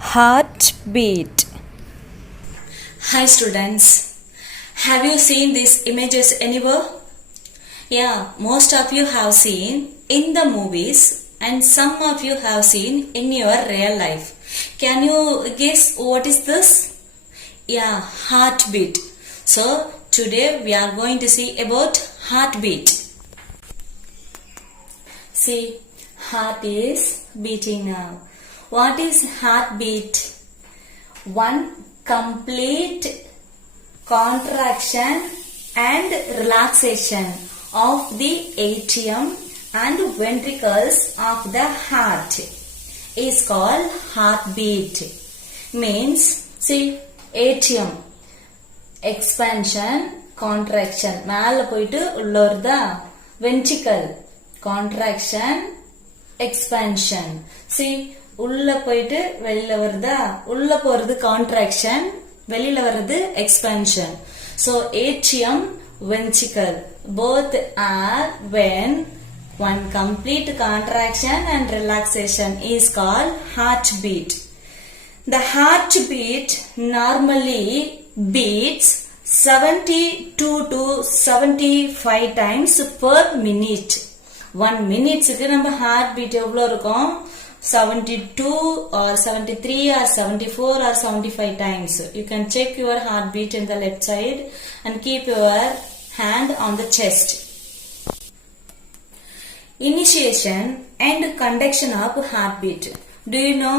Heartbeat. Hi students, have you seen these images anywhere? Yeah, most of you have seen in the movies and some of you have seen in your real life. Can you guess what is this? Yeah, heartbeat. So today we are going to see about heartbeat. See, heart is beating now. What is heartbeat? One complete contraction and relaxation of the atrium and ventricles of the heart is called heartbeat. Means, see, atrium expansion, contraction, மேல போயிட்டு உள்ள வருதா, ventricle contraction, expansion. See, உள்ள போயிட்டு வெளியில வருதா, உள்ள போறது contraction, வெளியில வருது expansion. So atrium, ventricle both are when one complete contraction and relaxation is called heartbeat. The heartbeat normally beats 72 to 75 times per minute. 1 minute க்கு நம்ம heartbeat எவ்வளவு இருக்கும்? 72 or 73 or 74 or 75 times. You can check your heartbeat in the left side and keep your hand on the chest. Initiation and conduction of heartbeat. Do you know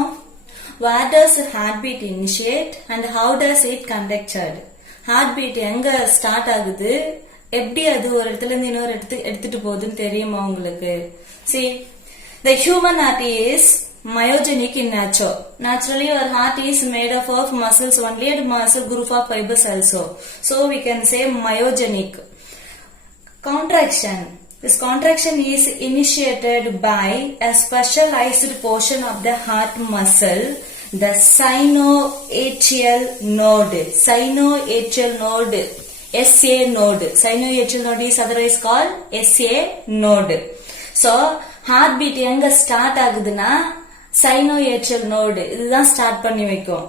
where does heartbeat initiate and how does it conducted? Heartbeat எங்க start ஆகுது, எப்படி அது ஒரு இடத்துல இருந்து இன்னொரு எடுத்துட்டு போகுதுன்னு தெரியுமா உங்களுக்கு? See, the human heart is myogenic in nature. Naturally, our heart is made up of muscles only and muscle group of fibers also. So we can say myogenic. Contraction. This contraction is initiated by a specialized portion of the heart muscle, the sinoatrial node. Sinoatrial node. SA node. Sinoatrial node is otherwise called SA node. So, heartbeat எங்க start ஆகுதுன்னா sinoatrial node இதுதான் start பண்ணி வைக்கும்.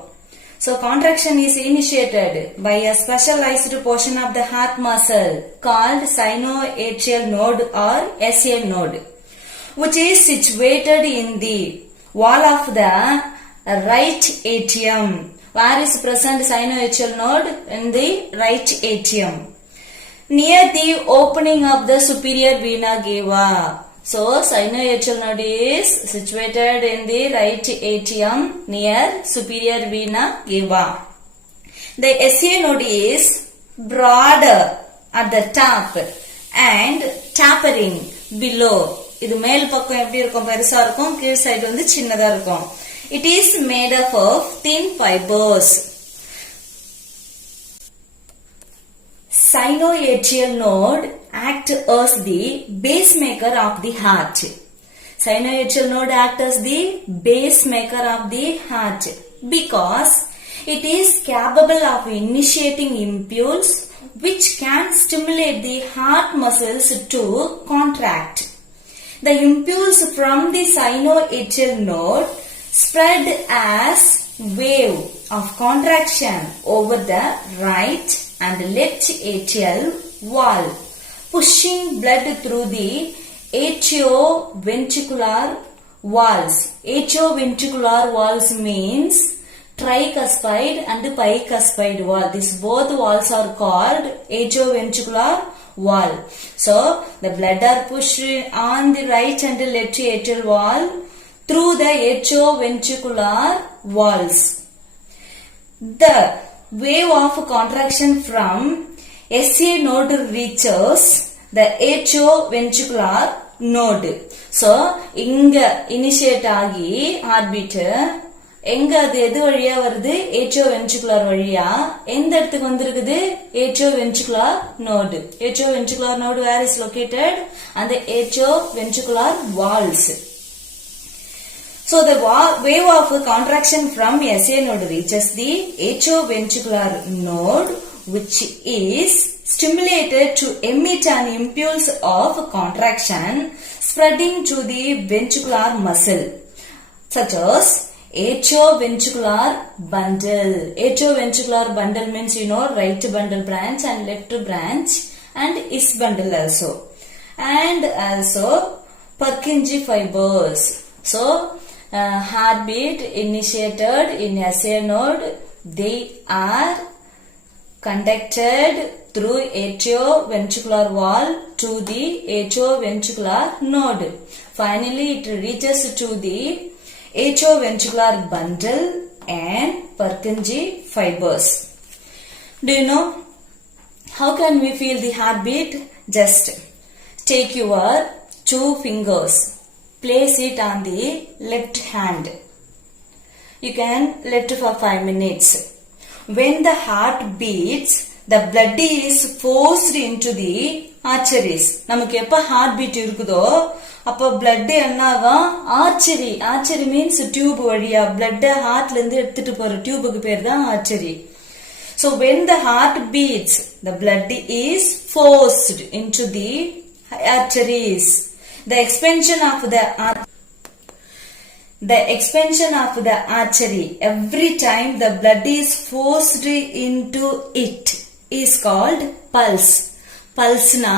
So contraction is initiated by a specialized portion of the heart muscle called sinoatrial node or SA node, which is situated in the wall of the right atrium. Where is present sinoatrial node? In the right atrium, near the opening of the superior vena cava. So, sinoatrial node is situated in the right atrium near superior vena cava. The SA node is broader at the top and tapering below. இது மேல் பக்கம் எப்படி இருக்கும், பெருசா இருக்கும், கீழ் side வந்து சின்னதா இருக்கும். It is made up of thin fibers. Sinoatrial node acts as the pacemaker of the heart. Sinoatrial node acts as the pacemaker of the heart because it is capable of initiating impulse which can stimulate the heart muscles to contract. The impulse from the sinoatrial node spread as wave of contraction over the right and left atrial wall, pushing blood through the atrioventricular walls. Atrioventricular walls means tricuspid and bicuspid wall. These both walls are called atrioventricular wall. So, the blood are pushed on the right and left atrial wall through the atrioventricular walls. The wave of contraction from SA node reaches the atrioventricular node. So, இங்க initiate ஆகி heartbeat எங்க அது எது வழியா வருது, atrioventricular வழியா. எந்த இடத்துக்கு வந்திருக்குது, atrioventricular node. Atrioventricular node where is located? And the atrioventricular walls. So the wave of contraction from SA node reaches the atrioventricular node, which is stimulated to emit an impulse of contraction spreading to the ventricular muscle, such as Atrioventricular bundle. Atrioventricular bundle means right bundle branch and left branch and is bundle also. And also Purkinje fibers. So heartbeat initiated in SA node. They are conducted through atrioventricular wall to the atrioventricular node. Finally, it reaches to the atrioventricular bundle and Purkinje fibers. Do you know how can we feel the heartbeat? Just take your 2 fingers, place it on the left hand. You can let for 5 minutes. When the heart beats, the blood is forced into the arteries. நமக்கு எப்ப heart beat இருக்குதோ அப்ப blood என்னாகும்? artery means tube வழியா blood heartல இருந்து எடுத்துட்டு போற டியூபுக்கு பேர் தான் artery. So when the heart beats, the blood is forced into the arteries. The expansion of the artery, every time the blood is forced into it, is called pulse. Pulse na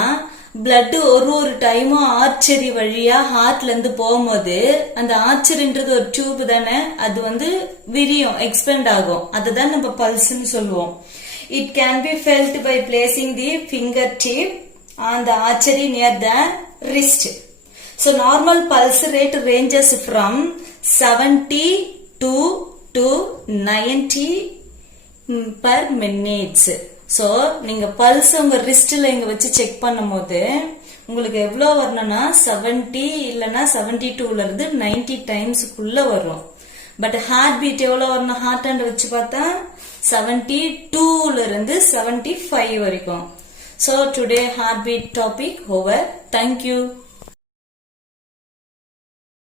blood ஒரு time archery வழியா ஹார்ட்ல இருந்து போகும்போது அந்த ஆர்ச்சரின்றது ஒரு tube தானே, அது விரியும், எக்ஸ்பெண்ட் ஆகும், அதுதான் நம்ம பல்ஸ்னு சொல்லுவோம். It can be felt by placing the fingertip on the artery near the wrist. So normal pulse rate ranges from 72 to 90 per minute. So நீங்க பல்ஸ் உங்க ரிஸ்ட்ல இங்க வச்சு செக் பண்ணும்போது உங்களுக்கு எவ்வளவு வரணும்னா 70 இல்லனா 72ல இருந்து 90 டைம்ஸ் குள்ள வரும். பட் ஹார்ட் பீட் எவ்வளவு வரணும்? ஹார்ட் ஹேண்ட் வச்சு பார்த்தா 72ல இருந்து 75 வரைக்கும். So today heartbeat topic over. Thank you.